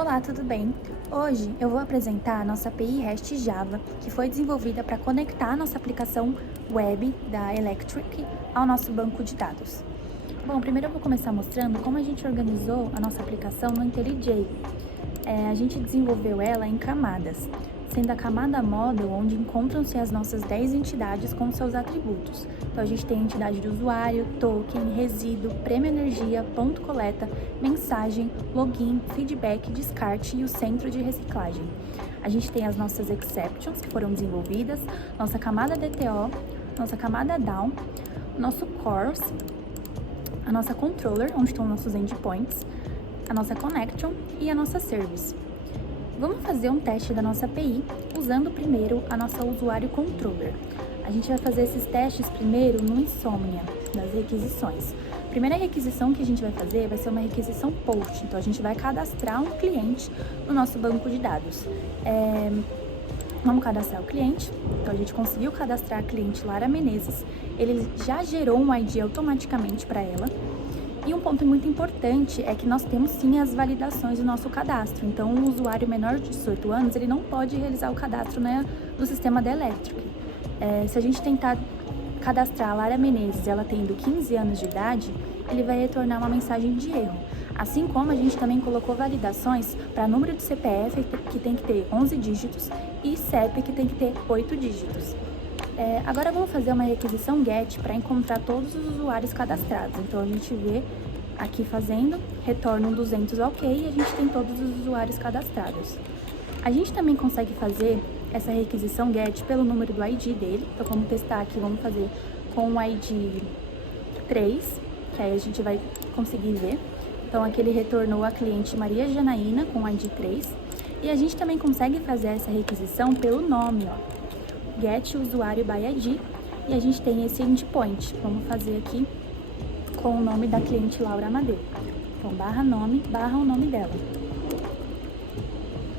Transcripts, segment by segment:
Olá, tudo bem? Hoje eu vou apresentar a nossa API REST Java, que foi desenvolvida para conectar a nossa aplicação web da Electric ao nosso banco de dados. Bom, primeiro eu vou começar mostrando como a gente organizou a nossa aplicação no IntelliJ. A gente desenvolveu ela em camadas, sendo a camada Model onde encontram-se as nossas 10 entidades com seus atributos. Então a gente tem a entidade de usuário, token, resíduo, prêmio energia, ponto coleta, mensagem, login, feedback, descarte e o centro de reciclagem. A gente tem as nossas exceptions que foram desenvolvidas, nossa camada DTO, nossa camada down, nosso cores, a nossa controller, onde estão nossos endpoints, a nossa connection e a nossa service. Vamos fazer um teste da nossa API usando primeiro a nossa usuário controller. A gente vai fazer esses testes primeiro no Insomnia, das requisições. A primeira requisição que a gente vai fazer vai ser uma requisição POST, então a gente vai cadastrar um cliente no nosso banco de dados. Vamos cadastrar o cliente, então a gente conseguiu cadastrar a cliente Lara Menezes, ele já gerou um ID automaticamente para ela. E um ponto muito importante é que nós temos sim as validações do nosso cadastro. Então, um usuário menor de 18 anos, ele não pode realizar o cadastro no sistema da Electric. Se a gente tentar cadastrar a Lara Menezes, ela tendo 15 anos de idade, ele vai retornar uma mensagem de erro. Assim como a gente também colocou validações para número de CPF, que tem que ter 11 dígitos, e CEP, que tem que ter 8 dígitos. Agora vamos fazer uma requisição GET para encontrar todos os usuários cadastrados. Então a gente vê aqui fazendo, retorna um 200 OK e a gente tem todos os usuários cadastrados. A gente também consegue fazer essa requisição GET pelo número do ID dele. Então vamos testar aqui, vamos fazer com o ID 3, que aí a gente vai conseguir ver. Então aqui ele retornou a cliente Maria Janaína com o ID 3. E a gente também consegue fazer essa requisição pelo nome, ó. Get usuário by ID, e a gente tem esse endpoint. Vamos fazer aqui com o nome da cliente Laura Amadeu. Então, barra nome, barra o nome dela.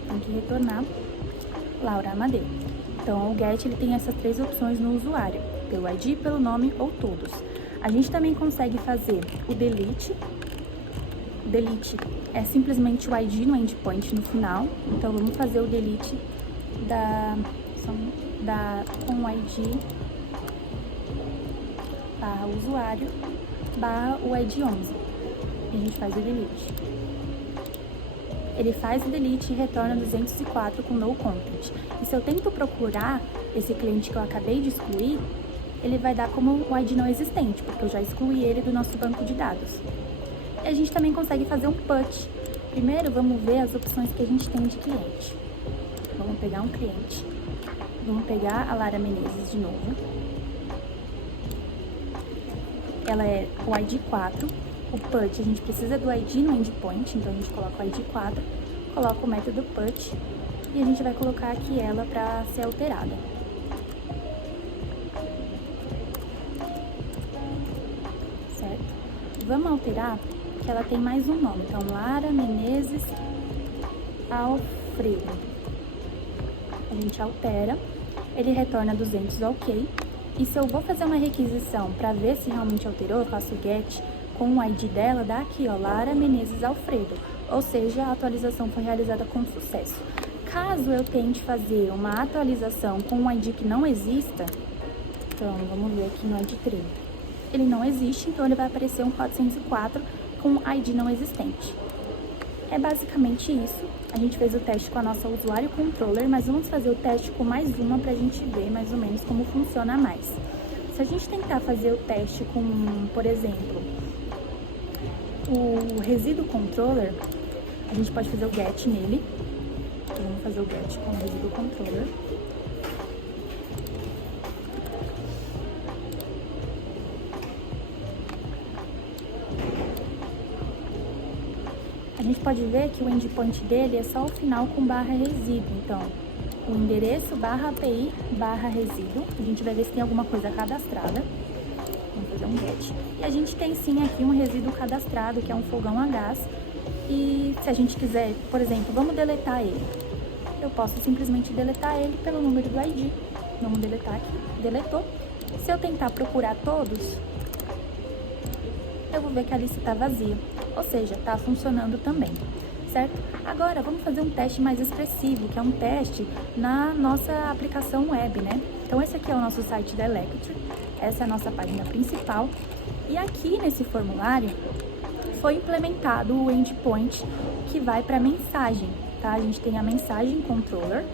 Tem que retornar Laura Amadeu. Então, o get ele tem essas três opções no usuário, pelo ID, pelo nome ou todos. A gente também consegue fazer o delete. O delete é simplesmente o ID no endpoint no final. Então, vamos fazer o delete com o ID barra usuário barra o ID 11 e a gente faz o delete. Ele faz o delete e retorna 204 com no content. E se eu tento procurar esse cliente que eu acabei de excluir, ele vai dar como o ID não existente, porque eu já excluí ele do nosso banco de dados. E a gente também consegue fazer um put. Primeiro vamos ver as opções que a gente tem de cliente. Vamos pegar um cliente. Vamos pegar a Lara Menezes de novo. Ela é o ID 4. O put, a gente precisa do ID no endpoint, então a gente coloca o ID 4, coloca o método put e a gente vai colocar aqui ela para ser alterada. Certo? Vamos alterar que ela tem mais um nome. Então, Lara Menezes Alfredo. A gente altera. Ele retorna 200 OK. E se eu vou fazer uma requisição para ver se realmente alterou, eu faço get com o ID dela, dá aqui, ó, Lara Menezes Alfredo. Ou seja, a atualização foi realizada com sucesso. Caso eu tente fazer uma atualização com um ID que não exista, então vamos ver aqui no ID 30. Ele não existe, então ele vai aparecer um 404 com ID não existente. É basicamente isso. A gente fez o teste com a nossa usuário controller, mas vamos fazer o teste com mais uma para a gente ver mais ou menos como funciona mais. Se a gente tentar fazer o teste com, por exemplo, o resíduo controller, a gente pode fazer o get nele. Então, vamos fazer o get com o resíduo controller. A gente pode ver que o endpoint dele é só o final com barra resíduo. Então, o endereço barra API barra resíduo. A gente vai ver se tem alguma coisa cadastrada. Vamos fazer um get. E a gente tem sim aqui um resíduo cadastrado, que é um fogão a gás. E se a gente quiser, por exemplo, vamos deletar ele. Eu posso simplesmente deletar ele pelo número do ID. Vamos deletar aqui. Deletou. Se eu tentar procurar todos, eu vou ver que a lista está vazia, ou seja, está funcionando também. certo? Agora, vamos fazer um teste mais expressivo, que é um teste na nossa aplicação web, né? Então, esse aqui é o nosso site da Electric, essa é a nossa página principal. E aqui nesse formulário foi implementado o endpoint que vai para a mensagem, tá? A gente tem a mensagem controller.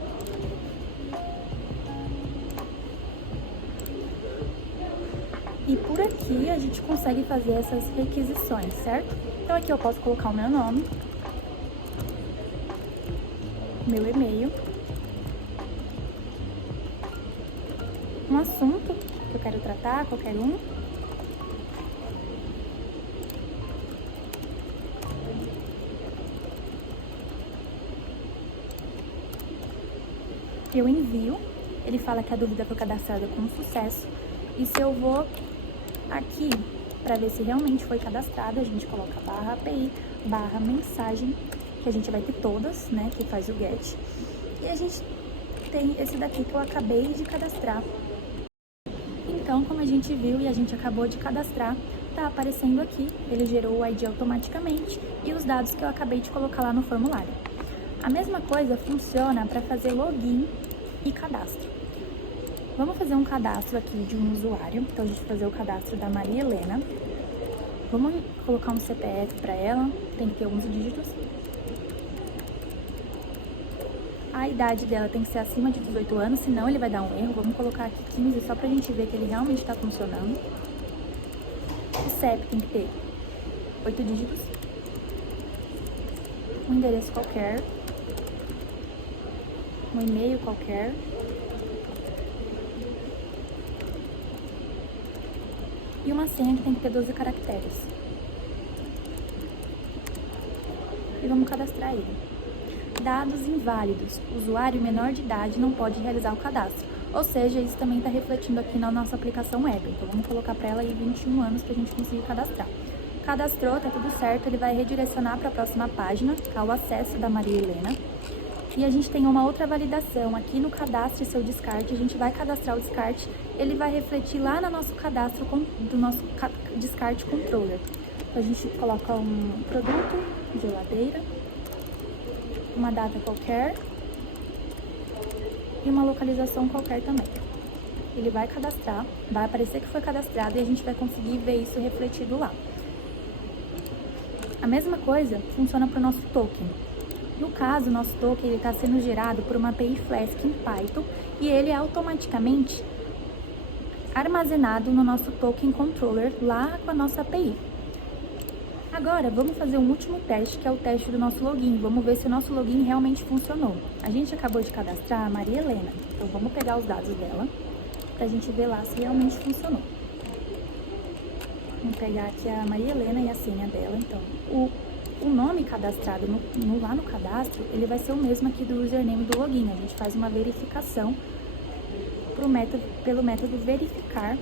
E por aqui a gente consegue fazer essas requisições, certo? Então aqui eu posso colocar o meu nome, meu e-mail, um assunto que eu quero tratar, qualquer um. Eu envio, ele fala que a dúvida foi cadastrada com sucesso. E se eu vou aqui para ver se realmente foi cadastrada, a gente coloca barra API, barra mensagem, que a gente vai ter todas, né, que faz o get. E a gente tem esse daqui que eu acabei de cadastrar. Então, como a gente viu e a gente acabou de cadastrar, tá aparecendo aqui, ele gerou o ID automaticamente e os dados que eu acabei de colocar lá no formulário. A mesma coisa funciona para fazer login e cadastro. Vamos fazer um cadastro aqui de um usuário, então a gente vai fazer o cadastro da Maria Helena. Vamos colocar um CPF para ela, tem que ter 11 dígitos. A idade dela tem que ser acima de 18 anos, senão ele vai dar um erro. Vamos colocar aqui 15, só pra gente ver que ele realmente está funcionando. O CEP tem que ter 8 dígitos. Um endereço qualquer. Um e-mail qualquer. E uma senha que tem que ter 12 caracteres. E vamos cadastrar ele. Dados inválidos. O usuário menor de idade não pode realizar o cadastro. Ou seja, isso também está refletindo aqui na nossa aplicação web. Então, vamos colocar para ela aí 21 anos para a gente conseguir cadastrar. Cadastrou, tá tudo certo, ele vai redirecionar para a próxima página, que é o acesso da Maria Helena. E a gente tem uma outra validação aqui no cadastro e seu descarte. A gente vai cadastrar o descarte, ele vai refletir lá no nosso cadastro do nosso descarte controller. Então, a gente coloca um produto, geladeira, uma data qualquer e uma localização qualquer também. Ele vai cadastrar, vai aparecer que foi cadastrado e a gente vai conseguir ver isso refletido lá. A mesma coisa funciona para o nosso token. No caso, o nosso token está sendo gerado por uma API Flask em Python e ele é automaticamente armazenado no nosso token controller lá com a nossa API. Agora, vamos fazer um último teste, que é o teste do nosso login. Vamos ver se o nosso login realmente funcionou. A gente acabou de cadastrar a Maria Helena, então vamos pegar os dados dela pra gente ver lá se realmente funcionou. Vamos pegar aqui a Maria Helena e a senha dela. Então, o nome cadastrado lá no cadastro, ele vai ser o mesmo aqui do username do login. A gente faz uma verificação pelo método verificar,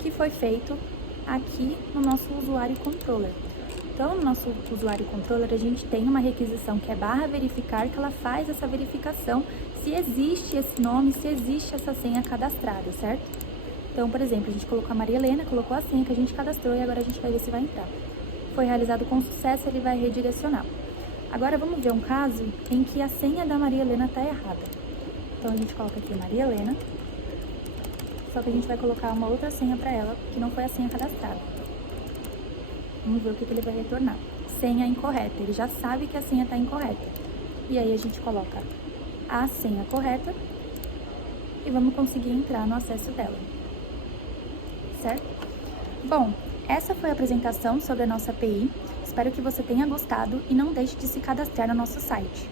que foi feito aqui no nosso usuário controller. Então, no nosso usuário controller, a gente tem uma requisição que é /verificar, que ela faz essa verificação se existe esse nome, se existe essa senha cadastrada, certo? Então, por exemplo, a gente colocou a Maria Helena, colocou a senha que a gente cadastrou e agora a gente vai ver se vai entrar. Foi realizado com sucesso, ele vai redirecionar. Agora, vamos ver um caso em que a senha da Maria Helena está errada. Então, a gente coloca aqui Maria Helena, só que a gente vai colocar uma outra senha para ela, que não foi a senha cadastrada. Vamos ver o que ele vai retornar. Senha incorreta. Ele já sabe que a senha está incorreta. E aí a gente coloca a senha correta e vamos conseguir entrar no acesso dela. Certo? Bom, essa foi a apresentação sobre a nossa API. Espero que você tenha gostado e não deixe de se cadastrar no nosso site.